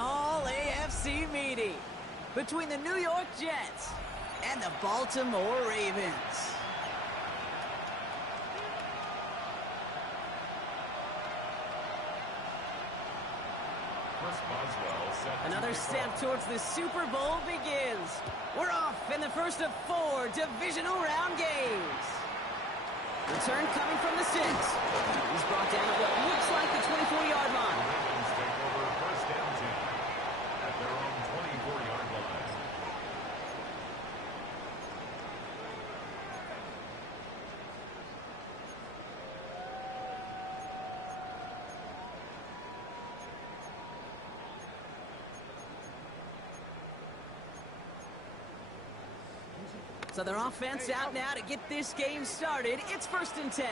all AFC meeting between the New York Jets and the Baltimore Ravens. Another step towards the Super Bowl begins. We're off in the first of 4 divisional round games. Return coming from the 6. He's brought down at what looks like the 24-yard line. Ravens take over first down 10 at their own 24-yard line. So their offense out now to get this game started. It's first and 10.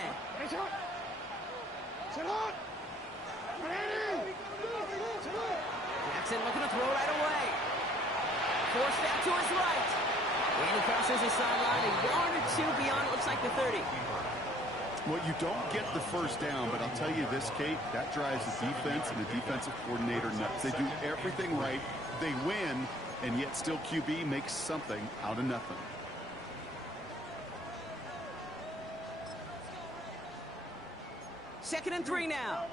Jackson looking to throw right away. Forced out to his right. And he crosses the sideline a yard or 2 beyond, looks like the 30. Well, you don't get the first down, but I'll tell you this, Kate, that drives the defense and the defensive coordinator nuts. They do everything right. They win, and yet still QB makes something out of nothing. Second and 3 now.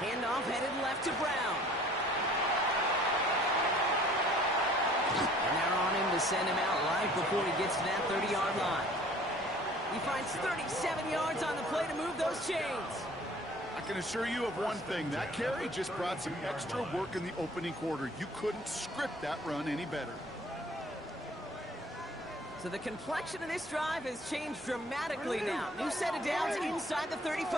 Handoff headed left to Brown. And they're on him to send him out right before he gets to that 30-yard line. He finds 37 yards on the play to move those chains. I can assure you of one thing. That carry just brought some extra work in the opening quarter. You couldn't script that run any better. So the complexion of this drive has changed dramatically now. New set of downs inside the 35.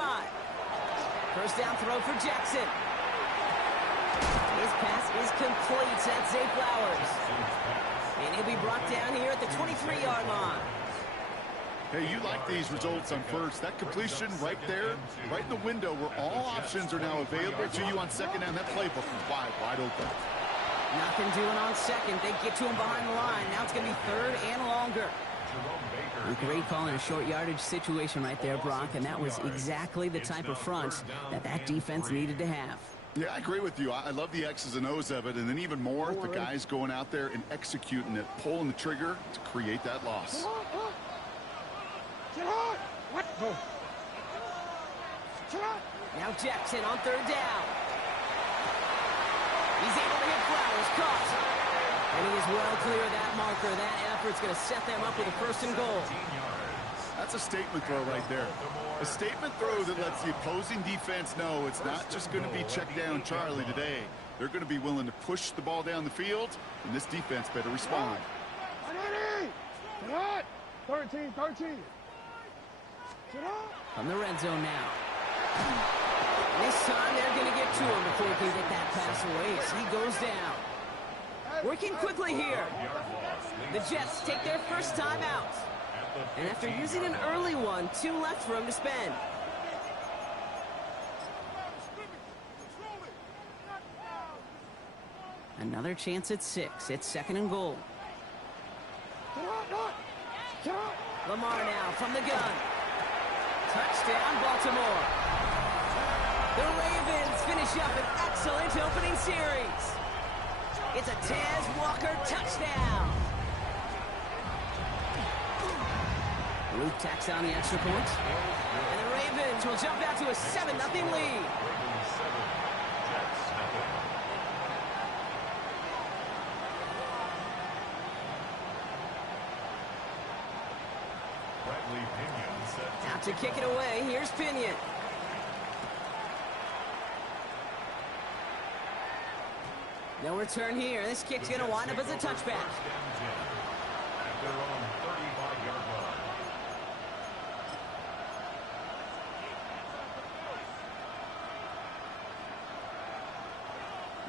First down throw for Jackson. His pass is complete. That's Zay Flowers. And he'll be brought down here at the 23-yard line. Hey, you like these results on first. That completion right there, right in the window where all options are now available to you on second down. That playbook is wide open. Nothing doing on second. They get to him behind the line. Now it's going to be third and longer. Great call in a short yardage situation right there, Brock, and that was exactly the type of front that defense needed to have. Yeah, I agree with you. I love the X's and O's of it, and then even more, the guys going out there and executing it, pulling the trigger to create that loss. Now Jackson on third down. He's able to hit Flowers, caught. And he is well clear of that marker. That effort's going to set them up with a first and goal. That's a statement throw right there. A statement throw that lets the opposing defense know it's not just going to be check down Charlie today. They're going to be willing to push the ball down the field, and this defense better respond. 13. From the red zone now. This time they're going to get to him before he can get that pass away as he goes down. Working quickly here. The Jets take their first time out. And after using an early one, 2 left for him to spend. Another chance at 6. It's second and goal. Lamar now from the gun. Touchdown, Baltimore. The Ravens finish up an excellent opening series. It's a Taz Walker touchdown. Luke tacks on the extra point. And the Ravens will jump out to a 7-0 lead. Out to kick it away. Here's Pinion. No return here. This kick's going to wind up as a touchback.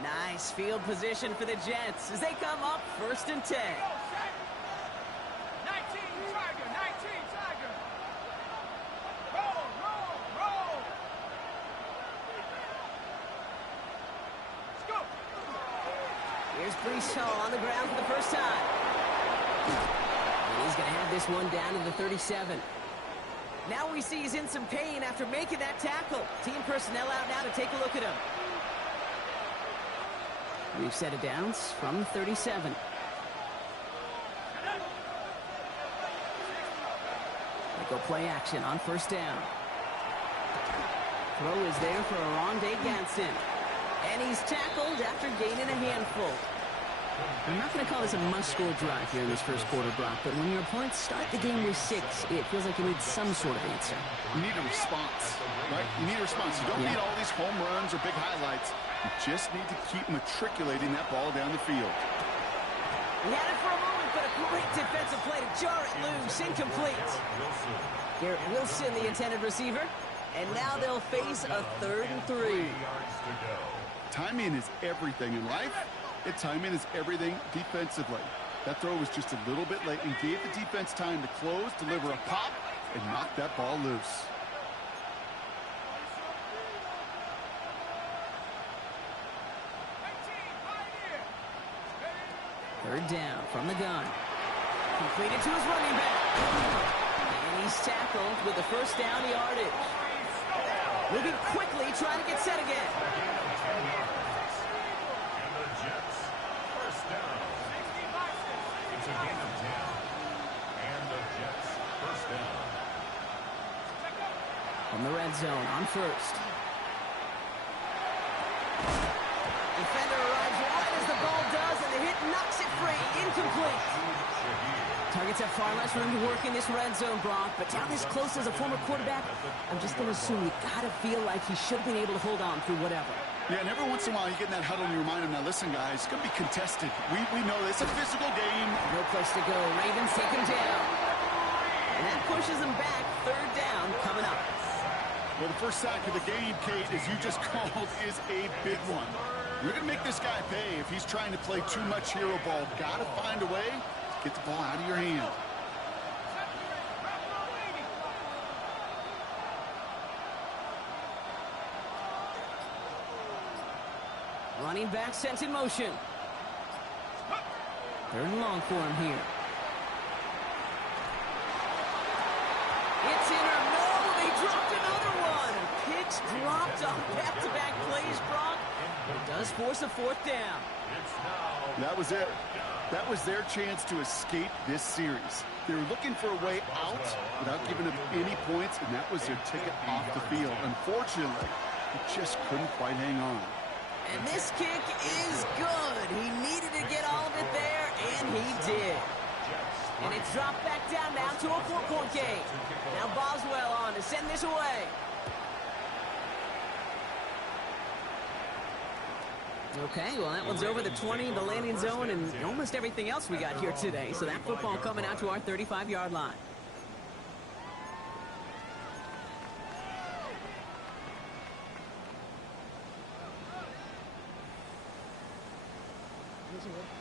Nice field position for the Jets as they come up first and 10. 19 Tiger. Roll. Let's go. Here's Brees Hall on the ground for the first time. And he's going to have this one down to the 37. Now we see he's in some pain after making that tackle. Team personnel out now to take a look at him. We've set it downs from 37. They go play action on first down. Throw is there for Arondé Gadsden. And he's tackled after gaining a handful. I'm not going to call this a must-score drive here in this first quarter, Brock, but when your opponents start the game with 6, it feels like you need some sort of answer. You need a response, right? You need a response. You don't need all these home runs or big highlights. You just need to keep matriculating that ball down the field. He had it for a moment, but a great defensive play to jar it loose. Incomplete. Garrett Wilson, the intended receiver. And now they'll face a 3rd and 3. Timing is everything in life. And timing is everything defensively. That throw was just a little bit late and gave the defense time to close, deliver a pop, and knock that ball loose. Third down from the gun. Completed to his running back. And he's tackled with the first down yardage. Moving quickly, trying to get set again. It's a gain of 10. And the Jets first down. From the red zone on first. Defender arrives right as the ball does, and the hit knocks it free. Incomplete. Targets have far less room to work in this red zone, Brock, but down this close as a former quarterback, I'm just going to assume you got to feel like he should have been able to hold on through whatever. Yeah, and every once in a while you get in that huddle and you remind him, now listen, guys, it's going to be contested. We know it's a physical game. No place to go. Ravens take him down. And that pushes him back. Third down coming up. Well, the first sack of the game, Kate, as you just called, is a big one. You're going to make this guy pay if he's trying to play too much hero ball. Got to find a way to get the ball out of your hand. Running back sent in motion. 3rd and long for him here. It's in or no, they dropped another one. Picks dropped on back-to-back plays, Brock. It does force a 4th down. That was it. That was their chance to escape this series. They were looking for a way out without giving up any points, and that was their ticket off the field. Unfortunately, they just couldn't quite hang on. And this kick is good. He needed to get all of it there, and he did. And it's dropped back down now to a 4-point game. Now Boswell on to send this away. Okay, well, that one's over the 20, the landing zone, and almost everything else we got here today. So that football coming out to our 35-yard line.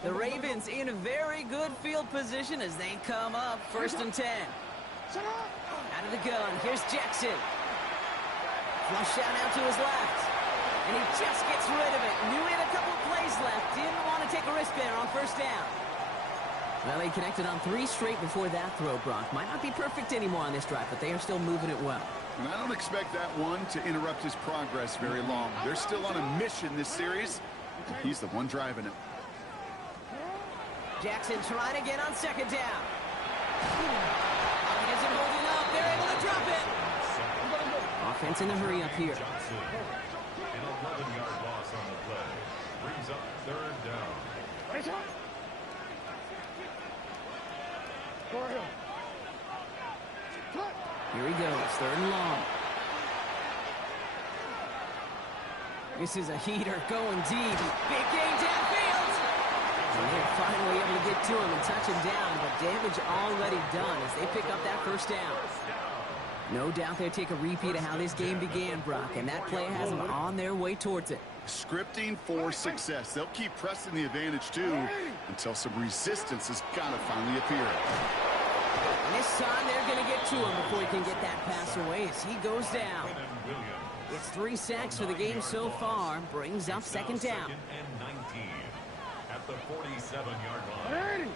The Ravens in a very good field position as they come up 1st and 10. Out of the gun, here's Jackson. Flush out now to his left. And he just gets rid of it. Knew he had a couple of plays left. Didn't want to take a risk there on 1st down. Well, he connected on 3 straight before that throw, Brock. Might not be perfect anymore on this drive, but they are still moving it well. And I don't expect that one to interrupt his progress very long. They're still on a mission this series. He's the one driving it. Jackson trying to get on 2nd down. He isn't holding up. They're able to drop it. Offense in a hurry up here. An 11-yard loss on the play. Brings up 3rd down. Here he goes, 3rd and long. This is a heater going deep. Big gain downfield. And they're finally able to get to him and touch him down, but damage already done as they pick up that 1st down. No doubt they'll take a repeat of how this game began, Brock, and that play has them on their way towards it. Scripting for success. They'll keep pressing the advantage, too, until some resistance has got to finally appear. And this time they're going to get to him before he can get that pass away as he goes down. It's 3 sacks for the game so far. Brings up 2nd down. 2nd and 19 at the 47-yard line.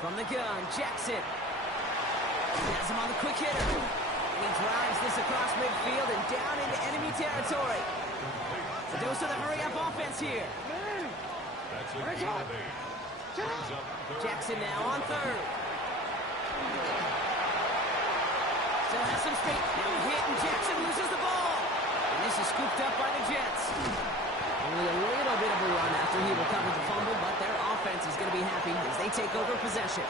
From the gun, Jackson. Has him on the quick hitter. he drives this across midfield and down into enemy territory. The dose of the hurry-up offense here. That's a good day. Brings up third. Jackson now on third. Still has some space. Now a hit, and Jackson loses the ball. And this is scooped up by the Jets. Only a little bit of a run after he recovered the fumble, but their offense is going to be happy as they take over possession.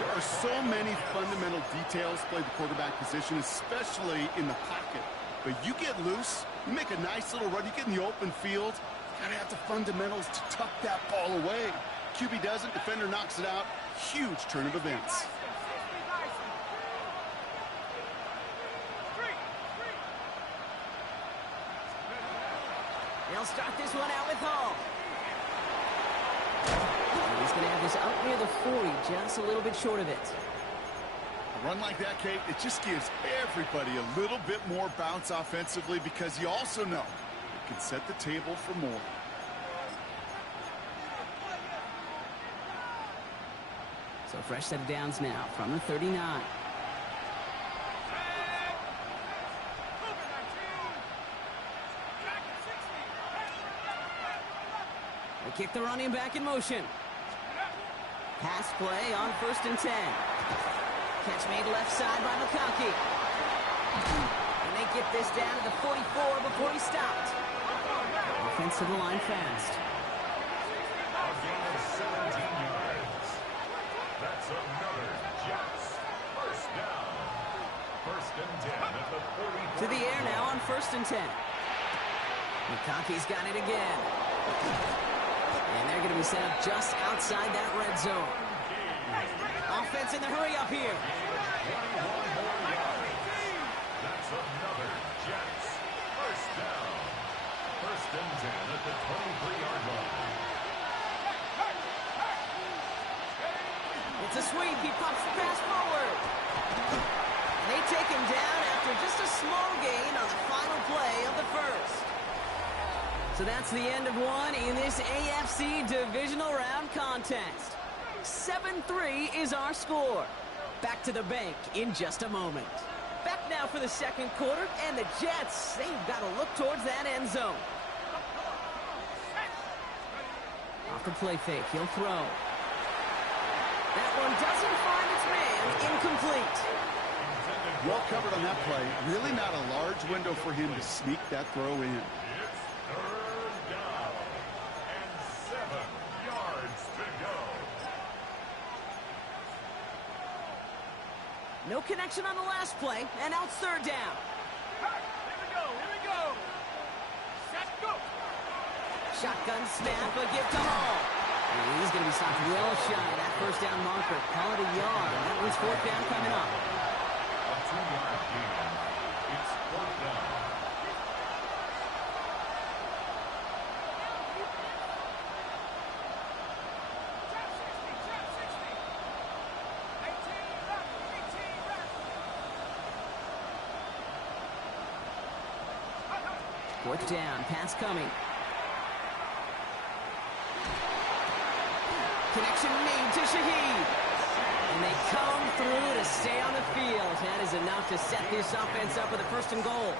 There are so many fundamental details to play the quarterback position, especially in the pocket. But you get loose, you make a nice little run, you get in the open field, you gotta have the fundamentals to tuck that ball away. QB doesn't, defender knocks it out. Huge turn of events. They'll start this one out with Hall. And he's going to have this up near the 40, just a little bit short of it. A run like that, Kate, it just gives everybody a little bit more bounce offensively because you also know it can set the table for more. So fresh set of downs now from the 39. They kick the running back in motion. Pass play on 1st and 10. Catch made left side by McConkey. And they get this down to the 44 before he stopped. Offense to the line fast. A gain of 17 yards. That's another Jets. First down. 1st and 10 at the 44. To the air now on 1st and 10. McConkey's got it again. And they're going to be set up just outside that red zone. Offense in the hurry-up here. 21 more yards. That's another Jets. First down. 1st and 10 at the 23-yard line. It's a sweep. He pops the pass forward. And they take him down after just a small gain on the final play of the first. So that's the end of one in this AFC Divisional Round contest. 7-3 is our score. Back to the bank in just a moment. Back now for the second quarter, and the Jets, they've got to look towards that end zone. Off the play fake, he'll throw. That one doesn't find its man, incomplete. Well covered on that play. Really not a large window for him to sneak that throw in. It's 3rd down and 7 yards to go. No connection on the last play, and now it's 3rd down. Here we go. Set, go. Shotgun snap, a give to Hall. And he's going to be stopped well shy of that 1st down marker. Call it a yard. That one's 4th down coming up. A 2-yard gain. It's 4th down. Trap 60. 18 left. Fourth down, pass coming. Connection made to Shaheed. And they come through to stay on the field. That is enough to set this offense up with a 1st and goal.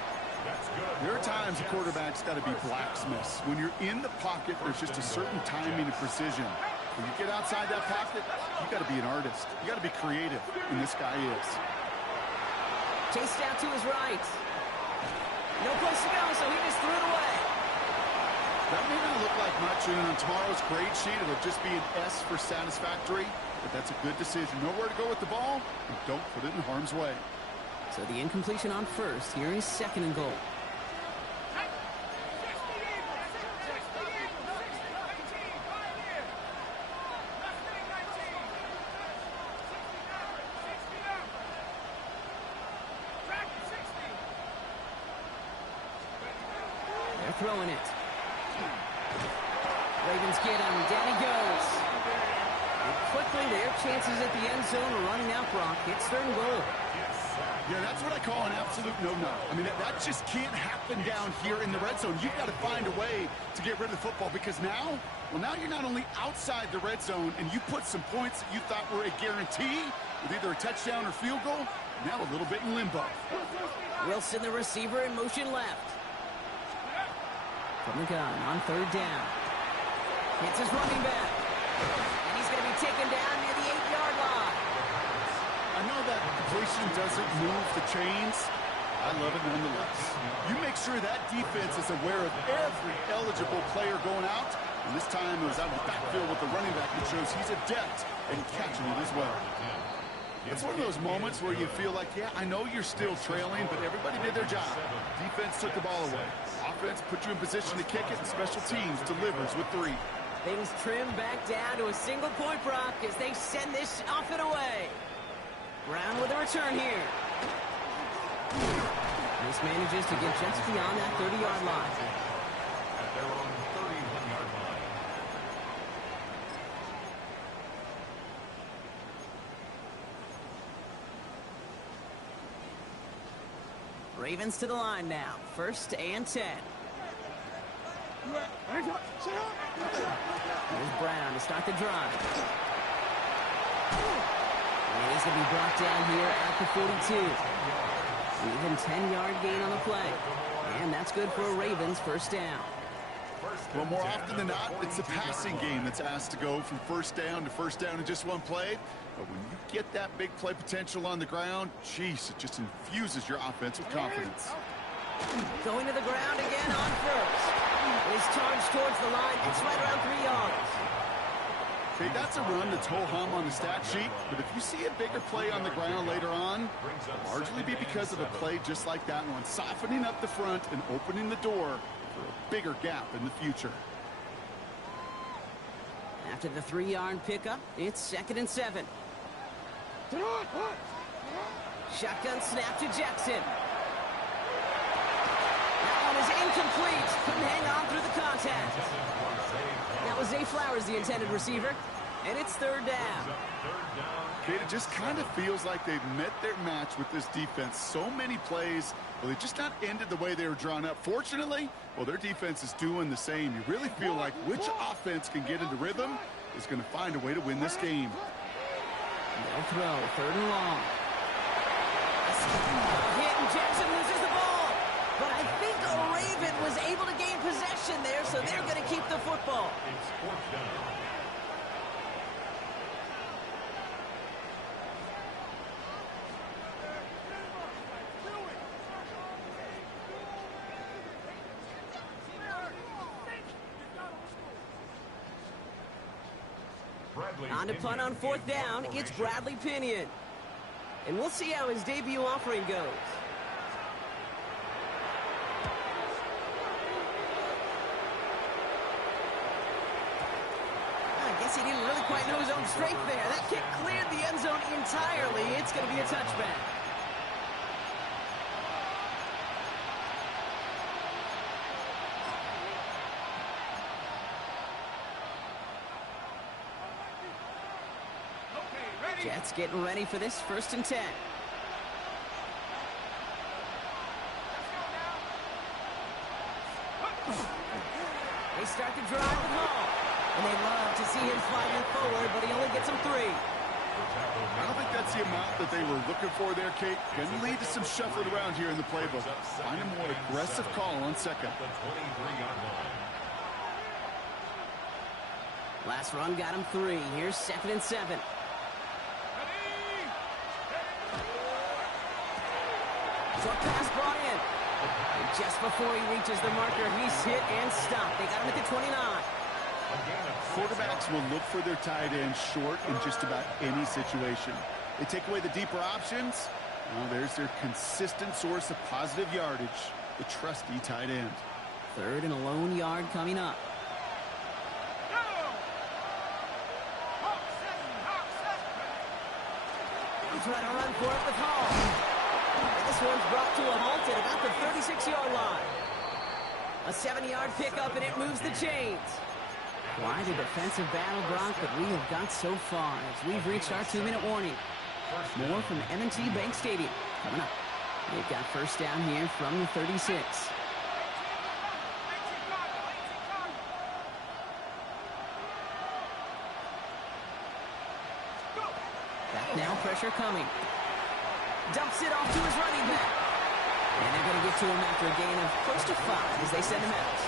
There are times a quarterback's got to be blacksmiths. When you're in the pocket, there's just a certain timing and precision. When you get outside that pocket, you got to be an artist. You got to be creative, and this guy is. Chased out to his right. No place to go, so he just threw it away. That may not look like much, and on tomorrow's grade sheet, it'll just be an S for satisfactory, but that's a good decision. Nowhere to go with the ball, and don't put it in harm's way. So the incompletion on 1st. Here is 2nd and goal. They're throwing it. Ravens get him. Down he goes. And quickly, their chances at the end zone are running out, Brock. It's 3rd and goal. Yeah, that's what I call an absolute no-no. I mean, that just can't happen down here in the red zone. You've got to find a way to get rid of the football because now you're not only outside the red zone and you put some points that you thought were a guarantee with either a touchdown or field goal, now a little bit in limbo. Wilson, the receiver, in motion left. From the gun on third down. Hits his running back. And he's going to be taken down near the 8-yard line. I know that completion doesn't move the chains. I love it nonetheless. You make sure that defense is aware of every eligible player going out. And this time it was out of the backfield with the running back that shows he's adept at catching it as well. It's one of those moments where you feel like, yeah, I know you're still trailing, but everybody did their job. Defense took the ball away. Offense put you in position to kick it, and special teams delivers with 3. Things trim back down to a single-point Brock as they send this off and away. Brown with a return here. This manages to get just beyond that 30-yard line. At their own 31-yard line. Ravens to the line now. 1st and 10. Here's Brown to start the drive. And he's going to be brought down here at the 42. Even 10-yard gain on the play. And that's good for a Ravens 1st down. Well, more often than not, it's the passing game that's asked to go from 1st down to 1st down in just one play. But when you get that big play potential on the ground, geez, it just infuses your offense with confidence. Going to the ground again on 1st. His charge towards the line. It's right around 3 yards. Okay, that's a run that's ho-hum on the stat sheet, but if you see a bigger play on the ground later on, it'll largely be because of a play just like that one, softening up the front and opening the door for a bigger gap in the future. After the 3-yard pickup, it's 2nd and 7. Shotgun snap to Jackson. That one is incomplete. Couldn't hang on through the contact. That was Zay Flowers, the intended receiver. And it's 3rd down. Okay, it just kind of feels like they've met their match with this defense. So many plays, well, they just not ended the way they were drawn up. Fortunately, well, their defense is doing the same. You really feel like which offense can get into rhythm is going to find a way to win this game. No throw, 3rd and long. Hit and Jackson loses the ball. But I think a Raven was able to gain possession there, so they're going to keep the football. It's 4th down. On to punt on 4th down, it's Bradley Pinion. And we'll see how his debut offering goes. I guess he didn't really quite know his own strength there. That kick cleared the end zone entirely. It's going to be a touchback. Jets getting ready for this 1st and 10. They start the drive with Hall. And they love to see him sliding forward, but he only gets them 3. I don't think that's the amount that they were looking for there, Kate. Going to lead to some shuffling around here in the playbook. Find a more aggressive call on 2nd. The 23-yard line. Last run got him 3. Here's 2nd and 7. Short pass brought in. And just before he reaches the marker, he's hit and stopped. They got him at the 29. Quarterbacks will look for their tight end short in just about any situation. They take away the deeper options. Well, there's their consistent source of positive yardage, the trusty tight end. 3rd and a lone yard coming up. He's trying to run for it with Hall. This one's brought to a halt at about the 36-yard line. A 7-yard pickup, and it moves the chains. Quite a defensive battle, Brock, that we have got so far as we've reached our 2-minute warning. More from M&T Bank Stadium. Coming up. They've got first down here from the 36. Back now, pressure coming. Dumps it off to his running back. And they're going to get to him after a gain of close to 5 as they send him out.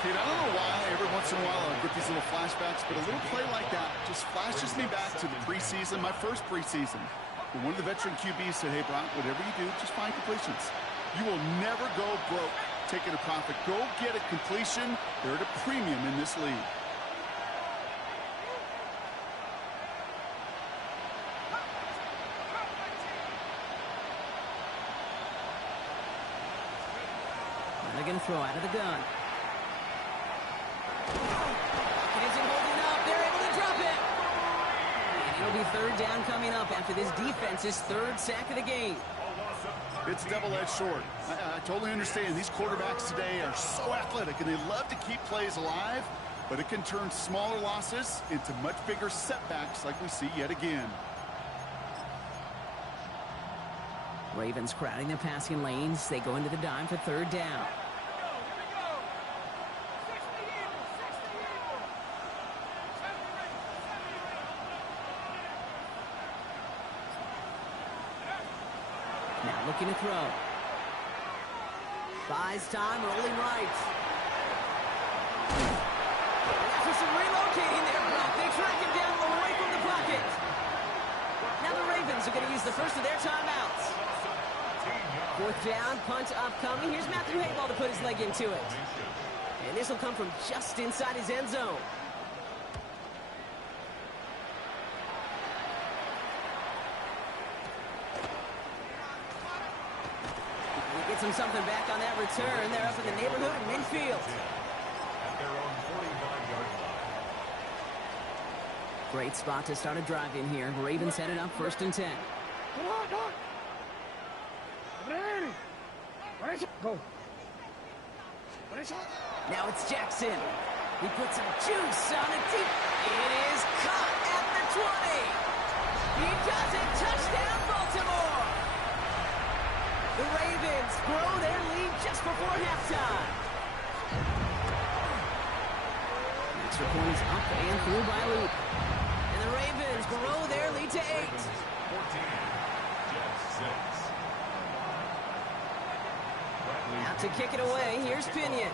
Kid, I don't know why every once in a while I get these little flashbacks, but a little play like that just flashes me back to the preseason, my first preseason. When one of the veteran QBs said, hey, Brock, whatever you do, just find completions. You will never go broke taking a profit. Go get a completion. They're at a premium in this league. They're going to throw out of the gun. Isn't holding up. They're able to drop it. And it'll be third down coming up after this defense's third sack of the game. It's double-edged sword. I totally understand. These quarterbacks today are so athletic, and they love to keep plays alive, but it can turn smaller losses into much bigger setbacks like we see yet again. Ravens crowding their passing lanes. They go into the dime for third down. Now looking to throw. Buys time, rolling right. After some relocating there, Brock, they track him down away from the pocket. Now the Ravens are going to use the first of their timeouts. Fourth down, punt upcoming. Here's Matthew Hayball to put his leg into it. And this will come from just inside his end zone. Gets him something back on that return. They're up in the neighborhood of midfield. At their own 45-yard line. Great spot to start a drive in here. Ravens headed up first and 10. Now it's Jackson. He puts some juice on it deep. It is caught at the 20. He does it. Touchdown, Baltimore. The Ravens grow their lead just before halftime. Extra points up and through by Luke. And the Ravens grow their lead to 8. 14, Jets 6. Out to kick it away, here's Pinion.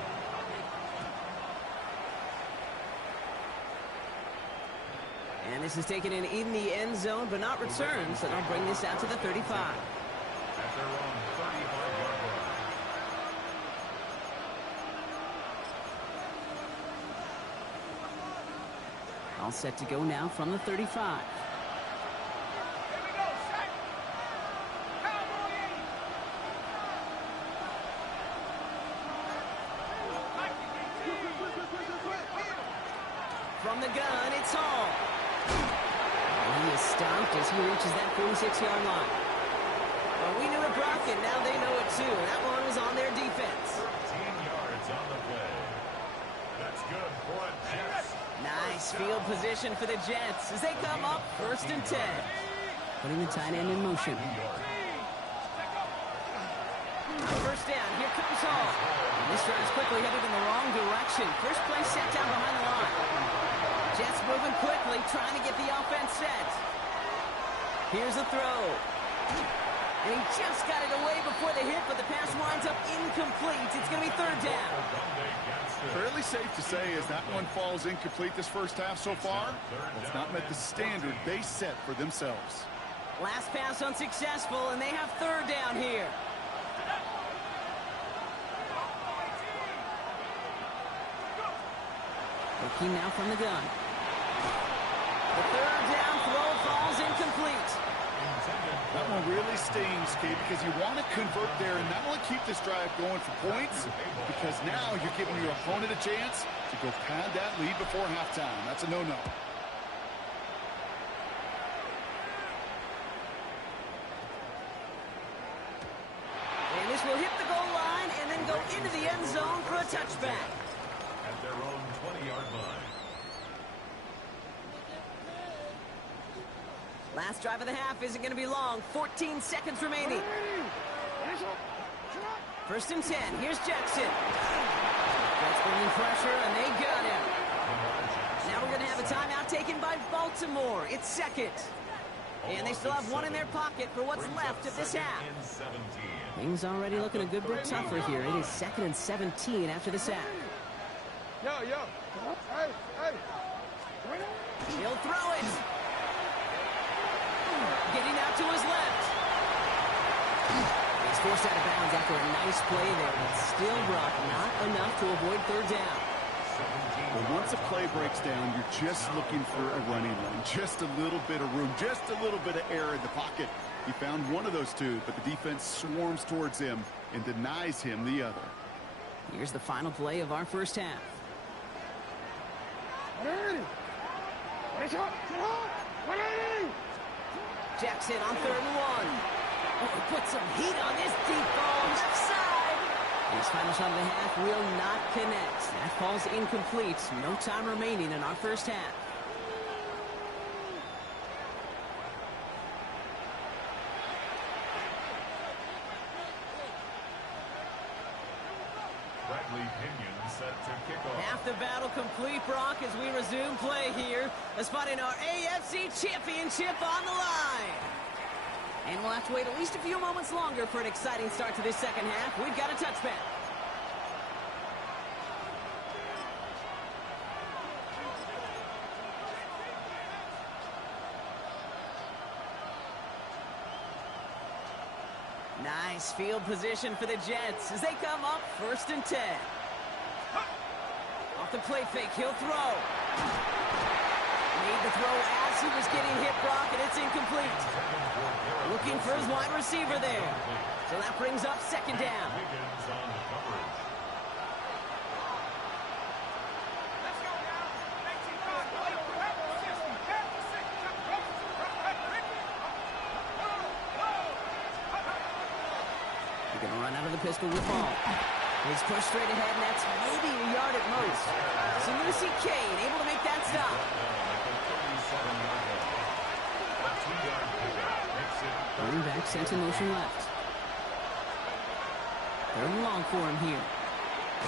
And this is taken in the end zone, but not returned, so they'll bring this out to the 35. At their own 35-yard line. All set to go now from the 35. From the gun, it's Hall. And he is stopped as he reaches that 46-yard line. Well, we knew it, Brock, and now they know it too. That one was on their defense. 13 yards on the play. That's good for a Jets. Nice field position for the Jets as they come up first and 10. Putting the tight end in motion. First down, here comes Hall. And this drive's quickly headed in the wrong direction. First play set down behind the line. Jets moving quickly, trying to get the offense set. Here's the throw. And he just got it away before the hit, but the pass winds up incomplete. It's going to be third down. Fairly safe to say as that one falls incomplete this first half so far, it's not met the standard they set for themselves. Last pass unsuccessful, and they have third down here. Looking now from the gun. The third down throw falls incomplete. That one really stings, Kate, because you want to convert there and not only keep this drive going for points, because now you're giving your opponent a chance to go pad that lead before halftime. That's a no-no. And this will hit the goal line and then go into the end zone for a touchback. At their own 20-yard line. Last drive of the half isn't going to be long. 14 seconds remaining. First and 10. Here's Jackson. That's bringing pressure, and they got him. Now we're going to have a timeout taken by Baltimore. It's second. And they still have one in their pocket for what's left of this half. Things already looking a good bit tougher here. It is 2nd and 17 after the sack. Yo. Hey. He'll throw it. Getting out to his left. He's forced out of bounds after a nice play there, but still brought not enough to avoid third down. Well, once a play breaks down, you're just looking for a running lane. Just a little bit of room, just a little bit of air in the pocket. He found one of those two, but the defense swarms towards him and denies him the other. Here's the final play of our first half. Jackson on 3rd and 1. Oh, put some heat on this deep ball left side. His final shot of the half will not connect. That falls incomplete. No time remaining in our first half. Half the battle complete, Brock, as we resume play here. As fighting our AFC Championship on the line. And we'll have to wait at least a few moments longer for an exciting start to this second half. We've got a touchback. Nice field position for the Jets as they come up 1st and 10. Off the play fake, he'll throw. Made the throw as he was getting hit, Brock, and it's incomplete. Looking for his wide receiver there. So that brings up 2nd down. They're going to run out of the pistol with ball. He's pushed straight ahead, and that's maybe a yard at most. So Lucy Kane able to make that stop. Running back sent in motion left. 3rd and long for him here.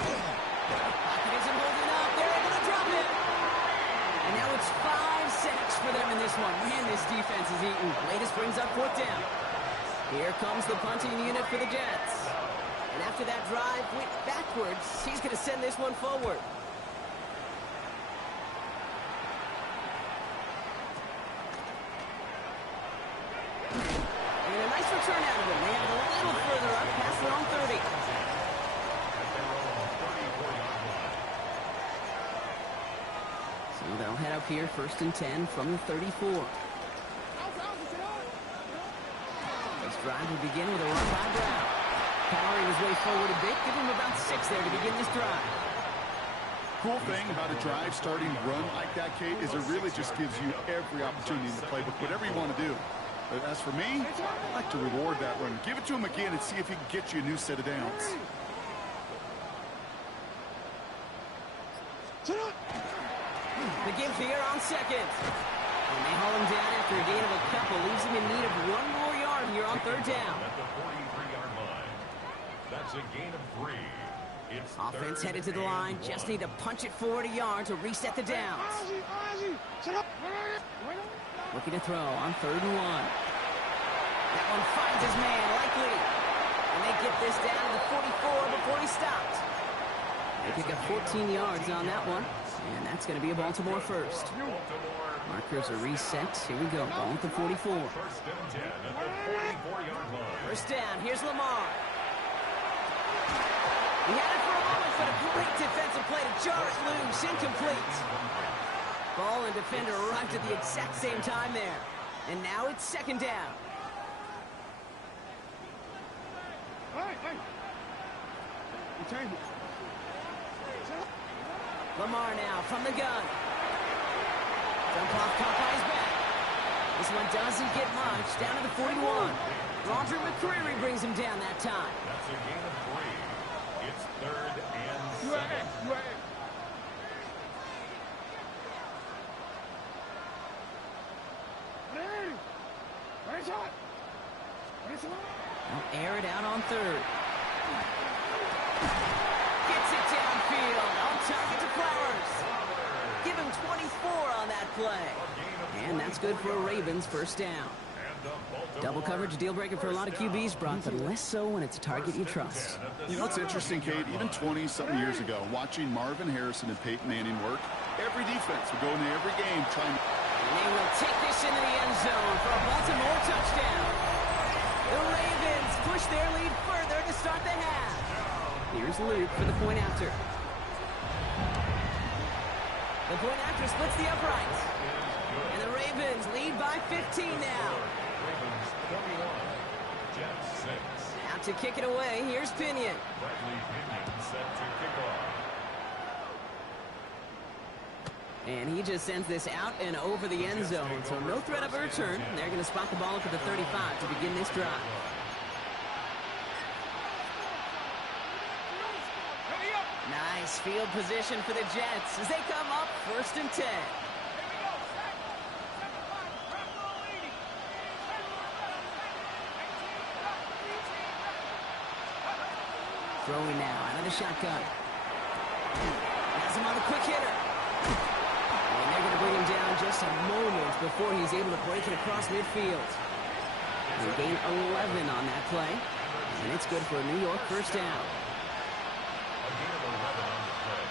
Pocket isn't holding up. They're able to drop it. And now it's 5 sacks for them in this one. Man, this defense is eating. Latest brings up 4th down. Here comes the punting unit for the Jets. And after that drive went backwards, he's going to send this one forward. And a nice return out of him. They have it a little further up past their own 30. So they'll head up here 1st and 10 from the 34. This drive will begin with a run by Brown. Powering his way forward a bit. Give him about 6 there to begin this drive. Cool thing about a drive starting run like that, Kate, is it really just gives you every opportunity in the playbook, whatever you want to do. But as for me, I like to reward that run. Give it to him again and see if he can get you a new set of downs. The give here on 2nd. And they haul him down after a gain of a couple. Leaves him in need of 1 more yard here on 3rd down. That's a gain of 3. It's Offense headed to the line. Just need to punch it forward a yard to reset the downs. Looking to throw on 3rd and 1. That one finds his man, likely. And they get this down to the 44 before he stopped. They pick up 14 yards on that one. And that's going to be a Baltimore first. Markers are reset. Here we go. Ball at the 44. 1st and 10 at the 44-yard line. First down. Here's Lamar. He had it for a moment, but a great defensive play to jar it loose. Incomplete. Ball and defender arrived at the exact same time there. And now it's 2nd down. Lamar now from the gun. Jump off caught by his back. This one doesn't get much. Down to the 41. Roger McCreary brings him down that time. That's a gain of 3. It's 3rd and 7. They'll air it out on third. Gets it downfield. On target to Flowers. Give him 24 on that play. And that's good for a Ravens first down. Double coverage, a deal breaker for a lot of QBs, Brock, but less so when it's a target you trust. You know what's interesting, Kate? Even 20-something years ago, watching Marvin Harrison and Peyton Manning work, every defense would go into every game trying to... And they will take this into the end zone for a Baltimore touchdown. The Ravens push their lead further to start the half. Here's Luke for the point after. The point after splits the uprights. And the Ravens lead by 15 now. Ravens 21, Jets 6. Out to kick it away, here's Pinion. Bradley Pinion set to kick off. And he just sends this out and over the end zone, so no threat of a return. They're going to spot the ball up at the 35 to begin this drive. Nice field position for the Jets as they come up 1st and 10. Throwing now out of the shotgun. Has him on the quick hitter. And they're going to bring him down just a moment before he's able to break it across midfield. They gain 11 on that play. And it's good for a New York first down. A gain of 11 on the play.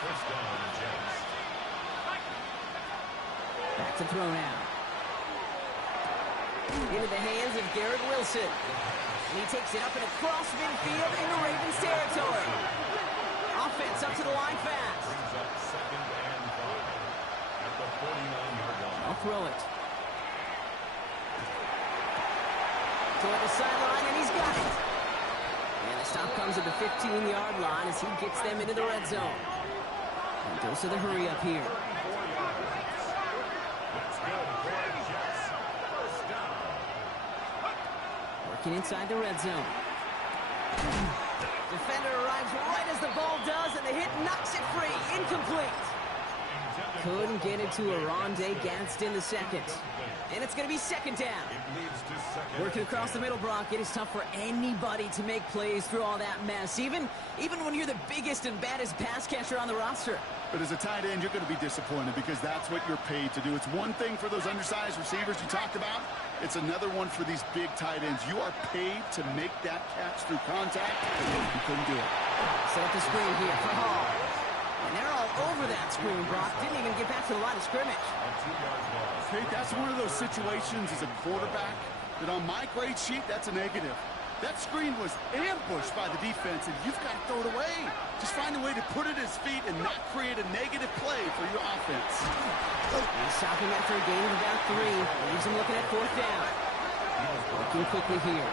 First down on the Jets. Back to throw now. Into the hands of Garrett Wilson. And he takes it up and across midfield into Ravens territory. Offense up to the line fast. Brings up 2nd and 5 at the 49-yard line. I'll throw it. Toward the sideline, and he's got it. And the stop comes at the 15-yard line as he gets them into the red zone. And goes to the hurry up here. That's good for the Jets. First down. Working inside the red zone. Defender arrives right as the ball does, and the hit knocks it free. Incomplete. Couldn't get it to Aronde Gadsden the second. And it's going to be 2nd down. It leads to 2nd. Working across the middle, Brock, it is tough for anybody to make plays through all that mess, even when you're the biggest and baddest pass catcher on the roster. But as a tight end, you're going to be disappointed because that's what you're paid to do. It's one thing for those undersized receivers you talked about. It's another one for these big tight ends. You are paid to make that catch through contact, and you couldn't do it. Set up the screen here for Hall. And they're all over that screen, Brock. Didn't even get back to the line of scrimmage. A 2-yard loss. Hey, that's one of those situations as a quarterback that on my grade sheet, that's a negative. That screen was ambushed by the defense, and you've got to throw it away. Just find a way to put it at his feet and not create a negative play for your offense. And stopping after a gain of about 3. Leaves him looking at 4th down. Working quickly here.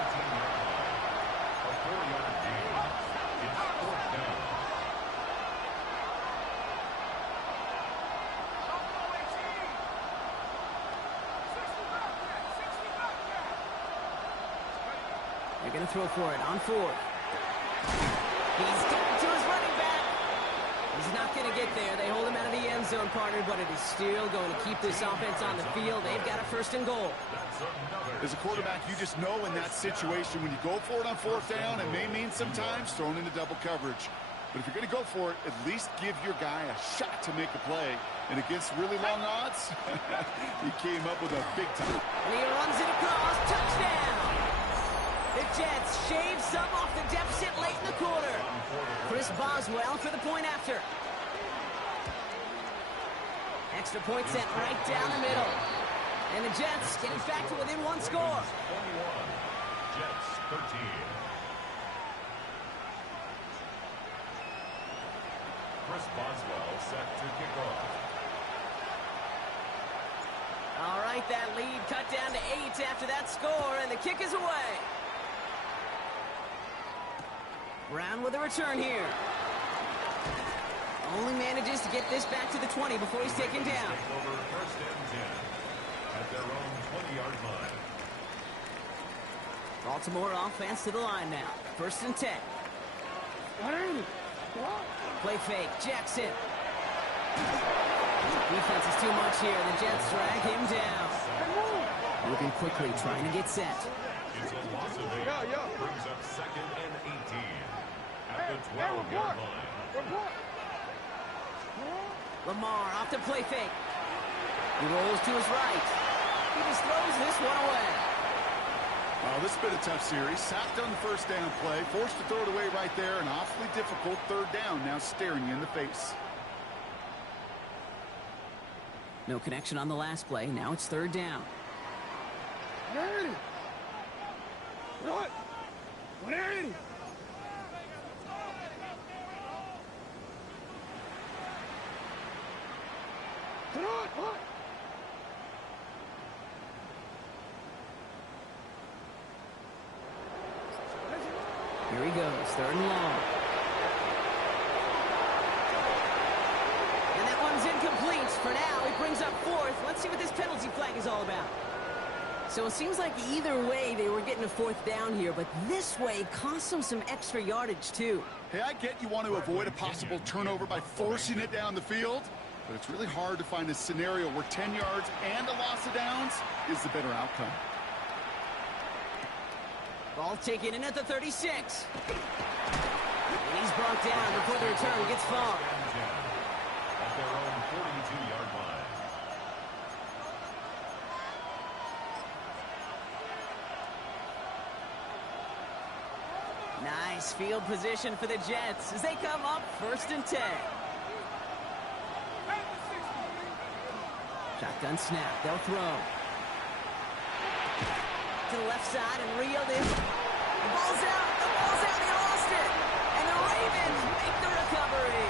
A 4-yard gain. It's 4th down. They're going to throw for it on 4th. He's got it to his running back. He's not going to get there. They hold him out of the end zone, partner, but it is still going to keep this offense on the field. They've got a 1st and goal. As a quarterback, you just know in that situation when you go for it on 4th down, it may mean sometimes thrown into double coverage. But if you're going to go for it, at least give your guy a shot to make a play. And against really long odds, he came up with a big time. And he runs it across. Touchdown! The Jets shave some off the deficit late in the quarter. Chris Boswell for the point after. Extra point sent right down the middle. And the Jets getting back to within 1 score. 21, Jets 13. Chris Boswell set to kick off. All right, that lead cut down to 8 after that score, and the kick is away. Brown with a return here. Only manages to get this back to the 20 before he's taken down. Over 1st and 10 at their own 20-yard line. Baltimore offense to the line now. 1st and 10. Play fake. Jackson. Defense is too much here. The Jets drag him down. Moving quickly, trying to get set. It's a loss of 8. Brings up 2nd and 18. At the 12-yard line. Lamar off the play fake. He rolls to his right. He just throws this one away. Oh, this has been a tough series. Sacked on the first down play. Forced to throw it away right there. An awfully difficult third down now staring you in the face. No connection on the last play. Now it's third down. What? 180. What? Here he goes, third and long. And that one's incomplete. For now, he brings up fourth. Let's see what this penalty flag is all about. So it seems like either way they were getting a fourth down here, but this way cost them some extra yardage too. Hey, I get you want to avoid a possible turnover by forcing it down the field, but it's really hard to find a scenario where 10 yards and a loss of downs is the better outcome. Ball taken in at the 36. And he's brought down before the return gets far. At their own 42-yard line. Nice field position for the Jets as they come up 1st and 10. Shotgun snap, they'll throw. To the left side and reeled in. The ball's out, he lost it. And the Ravens make the recovery.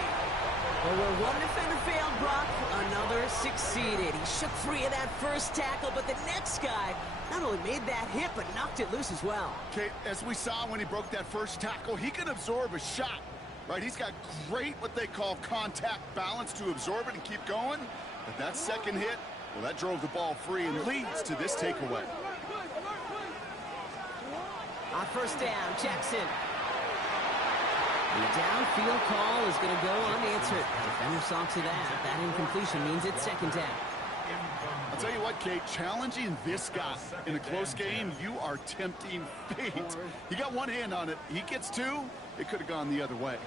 Well, where one defender failed, Brock, another succeeded. He shook free of that first tackle, but the next guy not only made that hit, but knocked it loose as well. Okay, as we saw when he broke that first tackle, he can absorb a shot, right? He's got great, what they call contact balance to absorb it and keep going. But that second hit, well, that drove the ball free and leads to this takeaway. On first down, Jackson. The downfield call is going to go unanswered. Defender saw to that. That incompletion means it's second down. I'll tell you what, Kate, challenging this guy in a close game, you are tempting fate. He got one hand on it. He gets two. It could have gone the other way.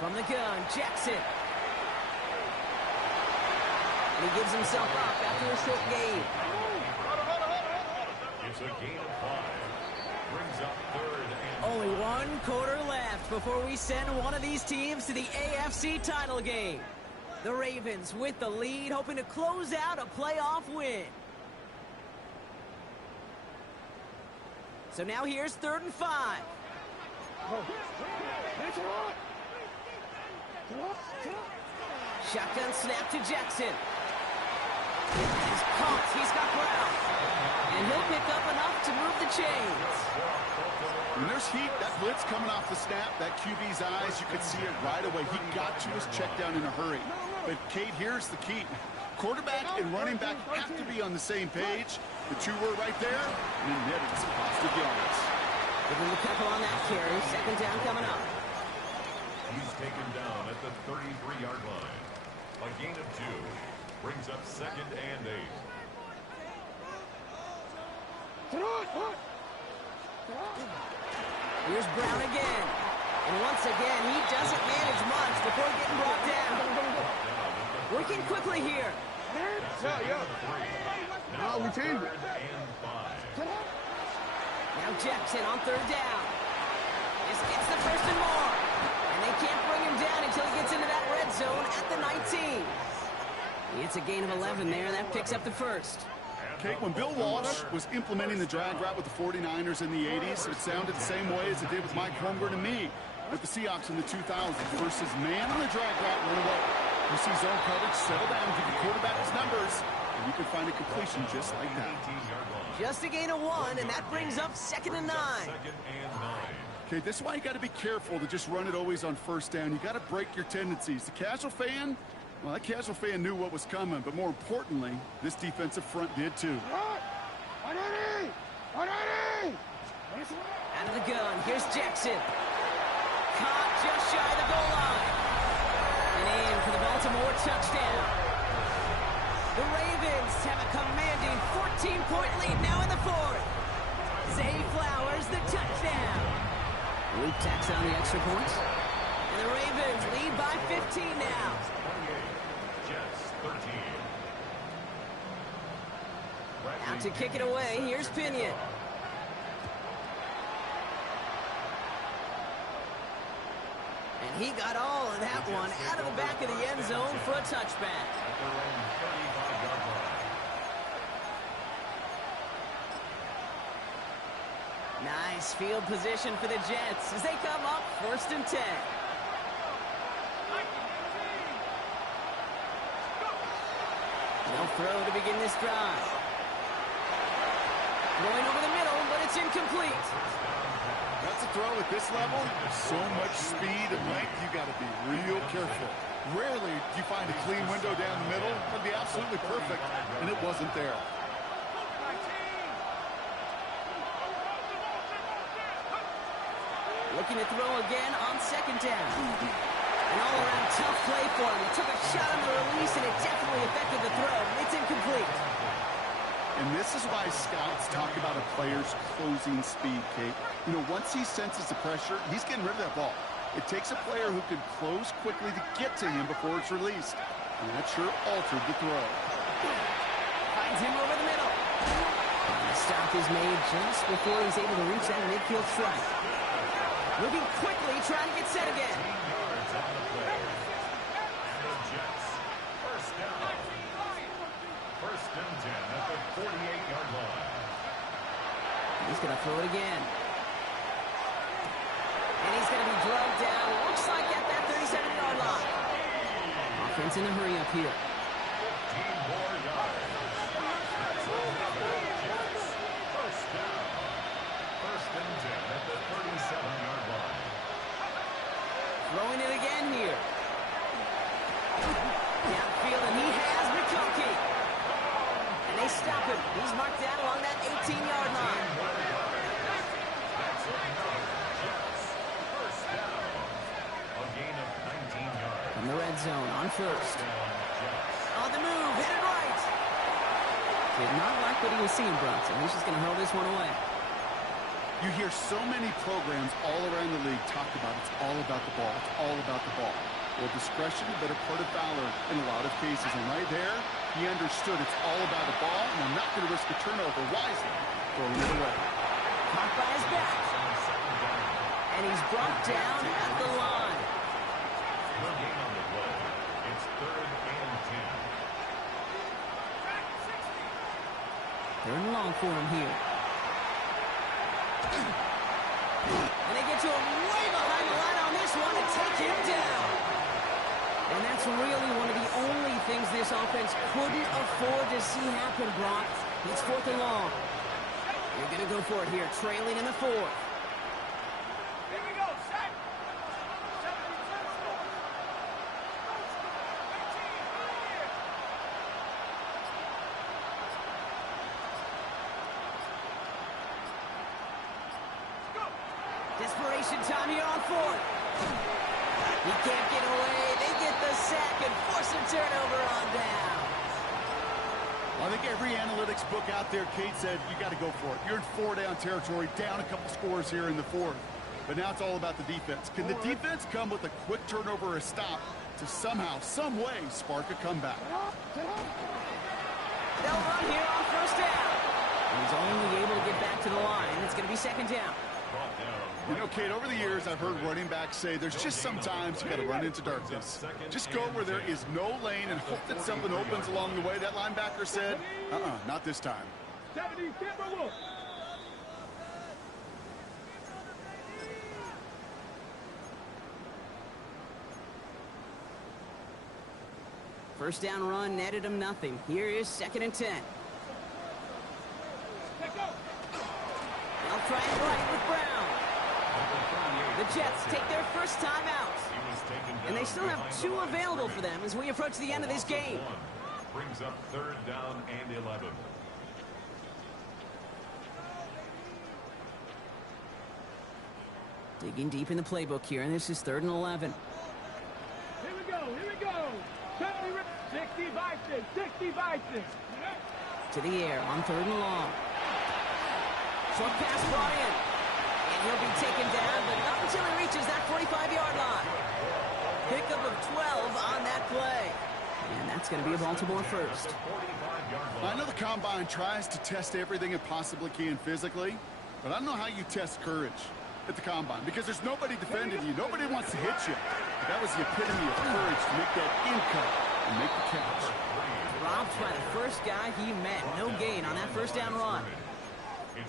From the gun, Jackson. And he gives himself up after a short gain. It's a gain of 5. Brings up 3rd and Only one quarter left before we send one of these teams to the AFC title game. The Ravens with the lead, hoping to close out a playoff win. So now here's 3rd and 5. Shotgun snap to Jackson. He's caught. He's got ground. And he'll pick up enough to move the chains. When there's heat, that blitz coming off the snap, that QB's eyes, you could see it right away. He got to his check down in a hurry. But, Kate, here's the key. Quarterback and running back have to be on the same page. The two were right there, and then netted some positive yards. Give him the couple on that carry. Second down coming up. he's taken down at the 33-yard line. A gain of 2. Brings up 2nd and 8. Here's Brown again. And once again, he doesn't manage much before getting brought down. Working quickly here. No, we changed it. Now Jackson on 3rd down. This gets the first and more. And they can't bring him down until he gets into that red zone at the 19. It's a gain of 11 there. That picks up the first. Okay, when Bill Walsh was implementing the drag route with the 49ers in the 80s, it sounded the same way as it did with Mike Holmgren and me with the Seahawks in the 2000s versus man on the drag route run away. You see zone coverage, settle down, give the quarterback his numbers, and you can find a completion just like that. Just a gain of 1, and that brings up 2nd and 9. Okay, this is why you got to be careful to just run it always on first down. You got to break your tendencies. The casual fan, well, that casual fan knew what was coming, but more importantly, this defensive front did too. Out of the gun, here's Jackson. Caught just shy of the goal line. And in for the Baltimore touchdown. The Ravens have a commanding 14-point lead now in the fourth. Zay Flowers, the touchdown. Luke tacks on the extra points. And the Ravens lead by 15 now. 28, Jets 13. Out to kick it away, here's Pinion. And he got all of that one out of the back of the end zone for a touchback. Nice field position for the Jets as they come up 1st and 10. No throw to begin this drive. Going over the middle, but it's incomplete. That's a throw at this level. So much speed and length, you got to be real careful. Rarely do you find a clean window down the middle. It'd be absolutely perfect, and it wasn't there. Looking to throw again on 2nd down. An all-around tough play for him. He took a shot on the release, and it definitely affected the throw. It's incomplete. And this is why scouts talk about a player's closing speed, Kate. You know, once he senses the pressure, he's getting rid of that ball. It takes a player who can close quickly to get to him before it's released. And that sure altered the throw. Finds him over the middle. The stop is made just before he's able to reach that midfield strike. Moving quickly, trying to get set again. First and 10 at the 48-yard line. He's going to throw it again. And he's going to be drugged down. Looks like at that 37-yard line. Offense in a hurry up here. 15 more yards. That's another Jets. First down. First and 10 at the 37-yard line. Throwing it again here. Downfield, and he has McConkey. And they stop him. He's marked down along that 18-yard line. That's another Jets. First down. A gain of 19 yards. From the red zone on 1st. On the move, hit it right. Did not like what he was seeing, Bronson. He's just going to hurl this one away. You hear so many programs all around the league talk about it's all about the ball. It's all about the ball. Well, discretion, the better part of valor in a lot of cases. And right there, he understood it's all about the ball, and I'm not going to risk a turnover wisely, throwing it away. Caught by his back. And he's brought down at the line. No gain on the play. It's 3rd and 10. 3rd and long for him here. And they get to him way behind the line on this one and take him down. And that's really one of the only things this offense couldn't afford to see happen, Brock. It's 4th and long. They're going to go for it here, trailing in the 4th. Here we go, set. 17. Desperation time here on 4th. He can't get away. They get the sack and force a turnover on down. I think every analytics book out there, Kate, said you got to go for it. You're in 4-down territory, down a couple scores here in the 4th. But now it's all about the defense. Can the defense come with a quick turnover or a stop to somehow, some way, spark a comeback? They'll run here on 1st down. And he's only able to get back to the line. It's going to be 2nd down. You know, Kate, over the years, I've heard running backs say there's just sometimes you got to run into darkness. Just go where there is no lane and hope that something opens along the way. That linebacker said, not this time. 70, Timberwolves. First down run netted him nothing. Here is 2nd and 10. They'll try it right with Brown. The Jets take their first time out. And they still have 2 available for them as we approach the end of this game. Brings up 3rd down and 11. Digging deep in the playbook here, and this is 3rd and 11. Here we go, here we go. 70, 6. 60 Vikings, 60 Vikings. To the air on 3rd and long. Short pass brought in. And he'll be taken down, but not until he reaches that 45-yard line. Pickup of 12 on that play. And that's going to be a Baltimore first. I know the Combine tries to test everything it possibly can physically, but I don't know how you test courage at the Combine because there's nobody defending you. Nobody wants to hit you. But that was the epitome of courage to make that in-cut and make the catch. Robbed by the first guy he met. No gain on that first down run.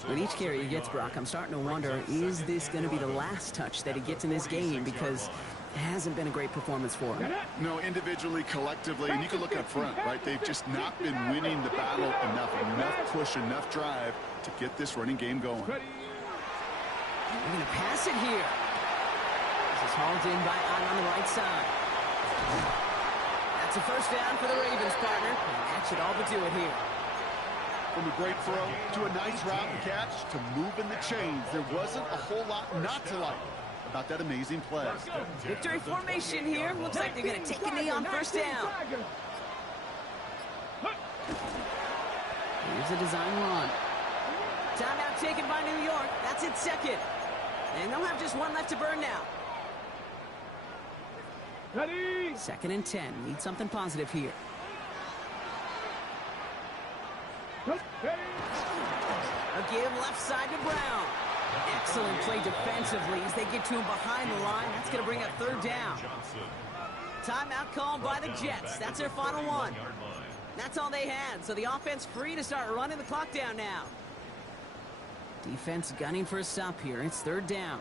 With each carry he gets, Brock, I'm starting to wonder, is this going to be the last touch that he gets in this game? Because it hasn't been a great performance for him. No, individually, collectively, and you can look up front, right? They've just not been winning the battle enough push, enough drive to get this running game going. They're going to pass it here. This is hauled in by Allen on the right side. That's a first down for the Ravens, partner. And that should all but do it here. From a great throw to a nice route and catch to moving the chains, there wasn't a whole lot not to like about that amazing play. Victory formation here. Looks like they're going to take a knee on first down. Here's a design run. Timeout taken by New York. That's its second. And they'll have just one left to burn now. Ready? 2nd and 10. Need something positive here. A give left side to Brown. Excellent play defensively as they get to him behind the line. That's going to bring up 3rd down. Timeout called by the Jets. That's their final one. That's all they had. So the offense free to start running the clock down now. Defense gunning for a stop here. It's 3rd down.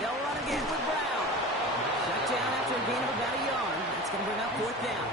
They'll run again with Brown. Shut down after a gain of about a yard. That's going to bring up 4th down.